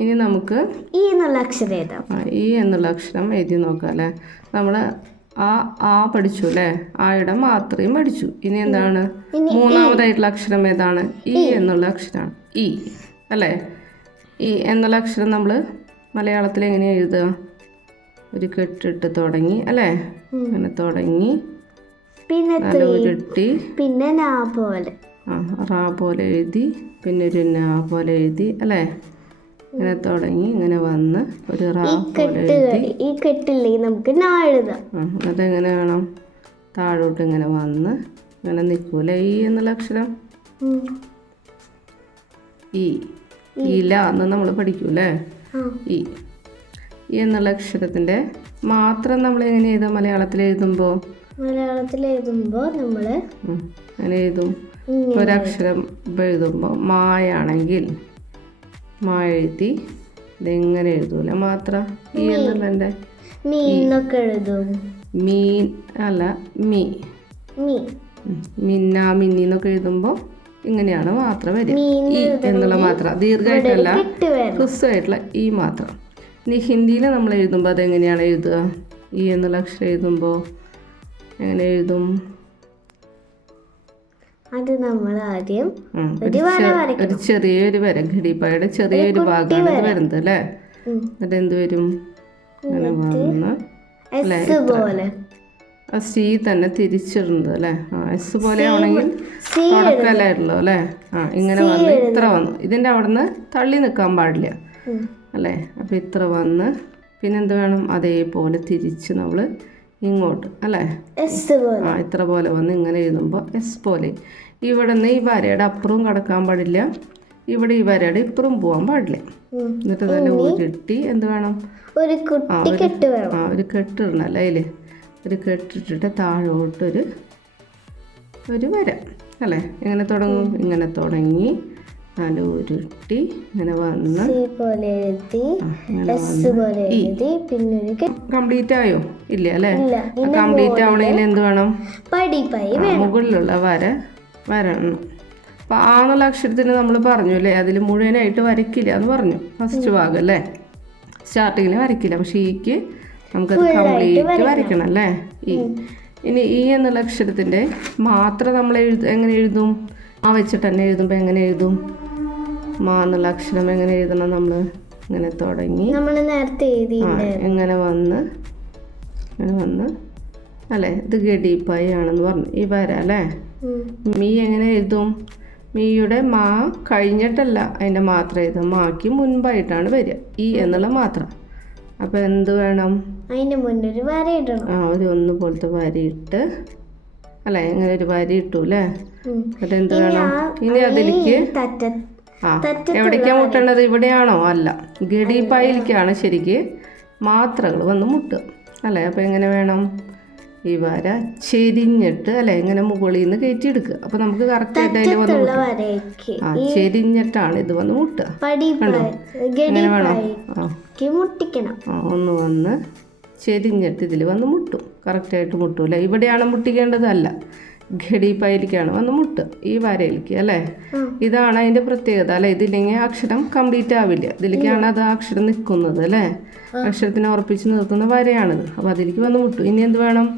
ഇനി നമുക്ക് ഈ എന്നുള്ള അക്ഷരം എഴുതാം. ഈ എന്നുള്ള അക്ഷരം എഴുതി നോക്കാം അല്ലേ. നമ്മൾ ആ പഠിച്ചു അല്ലേ, ആയുടെ മാത്രയും പഠിച്ചു. ഇനി എന്താണ് മൂന്നാമതായിട്ടുള്ള അക്ഷരം ഏതാണ്? ഈ എന്നുള്ള അക്ഷരമാണ്. ഈ അല്ലേ. ഈ എന്നുള്ള അക്ഷരം നമ്മൾ മലയാളത്തിൽ എങ്ങനെയാണ് എഴുതുക? ഒരു കെട്ടിട്ട് തുടങ്ങി അല്ലേ, അങ്ങനെ തുടങ്ങി പിന്നെ ഉരുട്ടി പിന്നെ നാ പോലെ റാ പോലെ എഴുതി പിന്നെ ഒരു നാ പോലെ എഴുതി അല്ലേ. ഇങ്ങനെ തുടങ്ങി ഇങ്ങനെ വന്ന് ഒരു റാ പോലെ എഴുതി. ഈ കെട്ടില്ലേ നമുക്ക് നാ എഴുതാം. എന്നിട്ട് എങ്ങനെ വേണം? താഴോട്ട് ഇങ്ങനെ വന്ന് ഇങ്ങനെ നിൽക്കൂലേ ഈ എന്നുള്ള അക്ഷരം. ഈ ഇല എന്ന് നമ്മൾ പഠിക്കൂലേ. ഈ എന്നുള്ള അക്ഷരത്തിൻ്റെ മാത്രം നമ്മൾ എങ്ങനെ എഴുതാം മലയാളത്തിൽ എഴുതുമ്പോൾ? നമ്മൾ അങ്ങനെ എഴുതും. ഒരക്ഷരം എഴുതുമ്പോൾ മായാണെങ്കിൽ മാ എഴുതി ഇതെങ്ങനെ എഴുതൂല മാത്ര. ഈ എന്നുള്ളതിൻ്റെ മീൻ അല്ല മീ മിന്ന മിന്നി എന്നൊക്കെ എഴുതുമ്പോൾ ഇങ്ങനെയാണ് മാത്രം വരിക. ഈ എന്നുള്ള മാത്ര ദീർഘമായിട്ടല്ല, ഹ്രസ്വമായിട്ടുള്ള ഈ മാത്രം. ഇനി ഹിന്ദിയിൽ നമ്മൾ എഴുതുമ്പോൾ അതെങ്ങനെയാണ് എഴുതുക? ഈ എന്നുള്ള അക്ഷരം എഴുതുമ്പോൾ എങ്ങനെ എഴുതും? അത് നമ്മൾ ആദ്യം ഒരു ചെറിയൊരു വര, ഘടിപ്പായുടെ ചെറിയൊരു ഭാഗമാണ് ഇത് വരുന്നത് അല്ലേ. എന്നിട്ട് എന്ത് വരും? അങ്ങനെ വന്ന് അല്ലേ, സി തന്നെ തിരിച്ചിടുന്നത് അല്ലേ. എസ് പോലെ ആണെങ്കിൽ തുടക്കമല്ലായിരുന്നല്ലോ അല്ലേ. ഇങ്ങനെ വന്ന് ഇത്ര വന്നു. ഇതിൻ്റെ അവിടെ നിന്ന് തള്ളി നിൽക്കാൻ പാടില്ല അല്ലേ. അപ്പോൾ ഇത്ര വന്ന് പിന്നെന്ത് വേണം? അതേപോലെ തിരിച്ച് നമ്മൾ ഇങ്ങോട്ട് അല്ലേ, ഇത്ര പോലെ വന്ന് ഇങ്ങനെ എഴുതുമ്പോൾ എസ് പോലെ. ഇവിടെ നിന്ന് ഈ വരയുടെ അപ്പുറവും കടക്കാൻ പാടില്ല, ഇവിടെ ഈ വരയുടെ ഇപ്പുറവും പോകാൻ പാടില്ല. എന്നിട്ട് നല്ല ഉരുട്ടി എന്ത് വേണം? ഒരു കെട്ടിടണം അല്ലേ. അതിൽ ഒരു കെട്ടിട്ടിട്ട് താഴോട്ടൊരു വര അല്ലേ. എങ്ങനെ തുടങ്ങും? ഇങ്ങനെ തുടങ്ങി നല്ല ഉരുട്ടി ഇങ്ങനെ വന്ന് കംപ്ലീറ്റ് ആയോ? ഇല്ല അല്ലേ. കംപ്ലീറ്റ് ആവണമെങ്കിൽ എന്ത് വേണം? മുകളിലുള്ള വരണം. അപ്പം ആ എന്നുള്ള അക്ഷരത്തിന് നമ്മൾ പറഞ്ഞു അല്ലേ, അതിൽ മുഴുവനായിട്ട് വരയ്ക്കില്ല എന്ന് പറഞ്ഞു ഫസ്റ്റ് ഭാഗം അല്ലേ. സ്റ്റാർട്ടിങ്ങിൽ വരയ്ക്കില്ല, പക്ഷേ ഈക്ക് നമുക്കത് കംപ്ലീറ്റ് വരയ്ക്കണം അല്ലേ. ഇനി ഈ എന്നുള്ള അക്ഷരത്തിൻ്റെ മാത്രം നമ്മൾ എങ്ങനെ എഴുതും? വെച്ചിട്ട് തന്നെ എഴുതുമ്പോൾ എങ്ങനെ എഴുതും? മാ എന്നുള്ള അക്ഷരം എങ്ങനെ എഴുതണം? നമ്മൾ ഇങ്ങനെ തുടങ്ങി ഇങ്ങനെ വന്ന് അല്ലേ. ഇത് ഗഡീപ്പായി ആണെന്ന് പറഞ്ഞു ഈ വര അല്ലേ. മീ എങ്ങനെ എഴുതും? മീയുടെ മാ കഴിഞ്ഞിട്ടല്ല അതിൻ്റെ മാത്രം എഴുതും, മാക്ക് മുൻപായിട്ടാണ് വരിക ഈ എന്നുള്ള മാത്രം. അപ്പം എന്ത് വേണം? അതിൻ്റെ മുന്നേ ഒരു വര ഇടണം. ഒരു ഒന്ന് പോലത്തെ വരയിട്ട് അല്ലേ, ഇങ്ങനെ ഒരു വര ഇട്ടു അല്ലേ. എന്നിട്ട് എന്ത് വേണം? ഇനി അതിലേക്ക് എവിടേക്കാണ് മുട്ടേണ്ടത്? ഇവിടെയാണോ? അല്ല, ഗഡീപ്പായിലേക്കാണ് ശരിക്ക് മാത്രകൾ വന്ന് മുട്ടുക അല്ലേ. അപ്പം എങ്ങനെ വേണം? ഈ വര ചെരിഞ്ഞിട്ട് അല്ലേ ഇങ്ങനെ മുകളിൽ നിന്ന് കയറ്റിയെടുക്കുക. അപ്പം നമുക്ക് കറക്റ്റായിട്ട് അതിൽ വന്ന് ചെരിഞ്ഞിട്ടാണ് ഇത് വന്ന് മുട്ടുക. കണ്ടോ? എങ്ങനെ വേണം? ഒന്ന് വന്ന് ചെരിഞ്ഞിട്ട് ഇതിൽ വന്ന് മുട്ടും. കറക്റ്റായിട്ട് മുട്ടൂല. ഇവിടെയാണ് മുട്ടിക്കേണ്ടതല്ല, ഘടിപ്പായിലേക്കാണ് വന്ന് മുട്ടുക ഈ വരയിലേക്ക് അല്ലേ. ഇതാണ് അതിൻ്റെ പ്രത്യേകത അല്ലേ. ഇതില്ലെങ്കിൽ അക്ഷരം കംപ്ലീറ്റ് ആവില്ല. ഇതിലേക്കാണ് അത് അക്ഷരം നിൽക്കുന്നത് അല്ലേ. അക്ഷരത്തിനെ ഉറപ്പിച്ച് നിർത്തുന്ന വരയാണിത്. അപ്പോൾ അതിലേക്ക് വന്ന് മുട്ടും. ഇനി എന്ത് വേണം?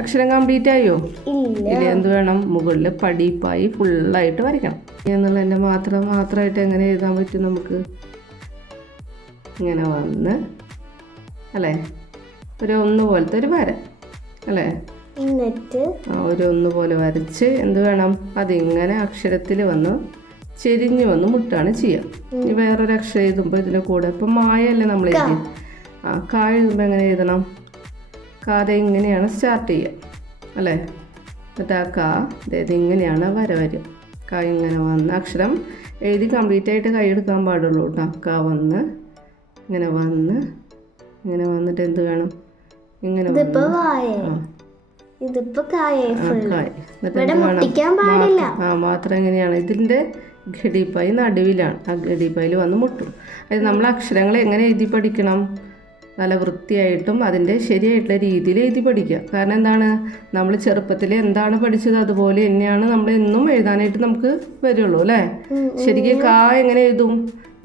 അക്ഷരം കംപ്ലീറ്റ് ആയോ? ഇല്ല. എന്ത് വേണം? മുകളിൽ പടിപ്പായി ഫുള്ളായിട്ട് വരയ്ക്കണം. എന്നുള്ളതിൻ്റെ മാത്രമായിട്ട് എങ്ങനെ എഴുതാൻ പറ്റും നമുക്ക്? ഇങ്ങനെ വന്ന് അല്ലേ ഒരു ഒന്ന് പോലത്തെ ഒരു വര അല്ലേ. ഒരു ഒന്ന് പോലെ വരച്ച് എന്ത് വേണം? അതിങ്ങനെ അക്ഷരത്തിൽ വന്ന് ചെരിഞ്ഞ് വന്ന് മുട്ടാണ് ചെയ്യുക. ഇനി വേറൊരു അക്ഷരം എഴുതുമ്പോൾ ഇതിൻ്റെ കൂടെ ഇപ്പം മായല്ലേ നമ്മൾ എഴുതി. കാ എഴുതുമ്പോൾ എങ്ങനെ എഴുതണം? കാത ഇങ്ങനെയാണ് സ്റ്റാർട്ട് ചെയ്യുക അല്ലേ. എന്നിട്ട് ആ കാ അതായത് ഇങ്ങനെയാണ് വരിക. കാ ഇങ്ങനെ വന്ന് അക്ഷരം എഴുതി കംപ്ലീറ്റ് ആയിട്ട് കൈ എടുക്കാൻ പാടുള്ളൂ കേട്ടോ. കാ വന്ന് ഇങ്ങനെ വന്നിട്ട് എന്ത് വേണം? ഇങ്ങനെ മാത്രം എങ്ങനെയാണ്? ഇതിൻ്റെ ഘടിപ്പായി നടുവിലാണ്. ആ ഘടിപ്പായിൽ വന്ന് മുട്ടും. അത് നമ്മൾ അക്ഷരങ്ങൾ എങ്ങനെ എഴുതി പഠിക്കണം? നല്ല വൃത്തിയായിട്ടും അതിൻ്റെ ശരിയായിട്ടുള്ള രീതിയിൽ എഴുതി പഠിക്കുക. കാരണം എന്താണ്, നമ്മൾ ചെറുപ്പത്തിൽ എന്താണ് പഠിച്ചത് അതുപോലെ തന്നെയാണ് നമ്മൾ എന്നും എഴുതാനായിട്ട് നമുക്ക് വരുള്ളൂ അല്ലേ. ശരിക്കും കാ എങ്ങനെ എഴുതും?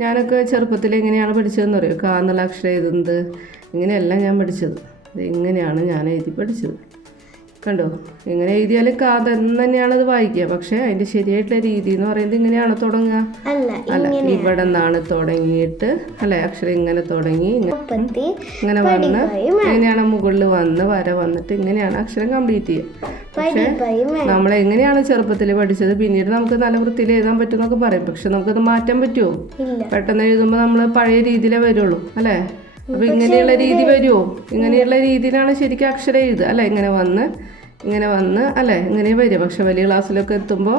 ഞാനൊക്കെ ചെറുപ്പത്തിൽ എങ്ങനെയാണ് പഠിച്ചതെന്ന് പറയും. കാ എന്നുള്ള അക്ഷരം എഴുതുന്നത് ഇങ്ങനെയല്ല ഞാൻ പഠിച്ചത്. ഇങ്ങനെയാണ് ഞാൻ എഴുതി പഠിച്ചത്. കണ്ടോ, ഇങ്ങനെ എഴുതിയാൽ കാ തന്നെയാണ് അത് വായിക്കുക. പക്ഷേ അതിൻ്റെ ശരിയായിട്ടുള്ള രീതി എന്ന് പറയുന്നത് ഇങ്ങനെയാണ് തുടങ്ങുക. അല്ല, ഇവിടെ നിന്നാണ് തുടങ്ങിയിട്ട് അല്ലേ, അക്ഷരം ഇങ്ങനെ തുടങ്ങി ഇങ്ങനെ വന്ന് ഇങ്ങനെയാണ് മുകളിൽ വന്ന് വര വന്നിട്ട് ഇങ്ങനെയാണ് അക്ഷരം കംപ്ലീറ്റ് ചെയ്യുക. പക്ഷേ നമ്മൾ എങ്ങനെയാണ് ചെറുപ്പത്തിൽ പഠിച്ചത് പിന്നീട് നമുക്ക് നല്ല വൃത്തിയിൽ എഴുതാൻ പറ്റുമെന്നൊക്കെ പറയും. പക്ഷെ നമുക്കത് മാറ്റാൻ പറ്റുമോ? പെട്ടെന്ന് എഴുതുമ്പോൾ നമ്മൾ പഴയ രീതിയിലേ വരുള്ളൂ അല്ലേ. അപ്പോൾ ഇങ്ങനെയുള്ള രീതി വരുമോ? ഇങ്ങനെയുള്ള രീതിയിലാണ് ശരിക്കും അക്ഷരം എഴുതുക അല്ലേ. ഇങ്ങനെ വന്ന് അല്ലേ ഇങ്ങനെ വരിക. പക്ഷെ വലിയ ക്ലാസ്സിലൊക്കെ എത്തുമ്പോൾ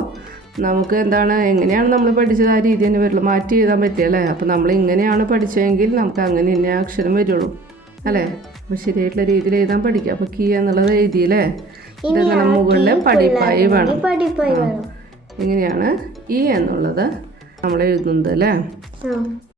നമുക്ക് എന്താണ്, എങ്ങനെയാണ് നമ്മൾ പഠിച്ചത് ആ രീതി തന്നെ വരുള്ളൂ, മാറ്റി എഴുതാൻ പറ്റുക അല്ലേ. അപ്പോൾ നമ്മൾ ഇങ്ങനെയാണ് പഠിച്ചതെങ്കിൽ നമുക്ക് അങ്ങനെ തന്നെ അക്ഷരം വരുള്ളൂ അല്ലേ. അപ്പോൾ ശരിയായിട്ടുള്ള രീതിയിൽ എഴുതാൻ പഠിക്കുക. അപ്പോൾ കീ എന്നുള്ളത് എഴുതിയില്ലേ. ഇതെങ്ങനെ മുകളിൽ പടിപ്പായി വേണം. ഇങ്ങനെയാണ് ഈ എന്നുള്ളത് നമ്മൾ എഴുതുന്നത് അല്ലേ.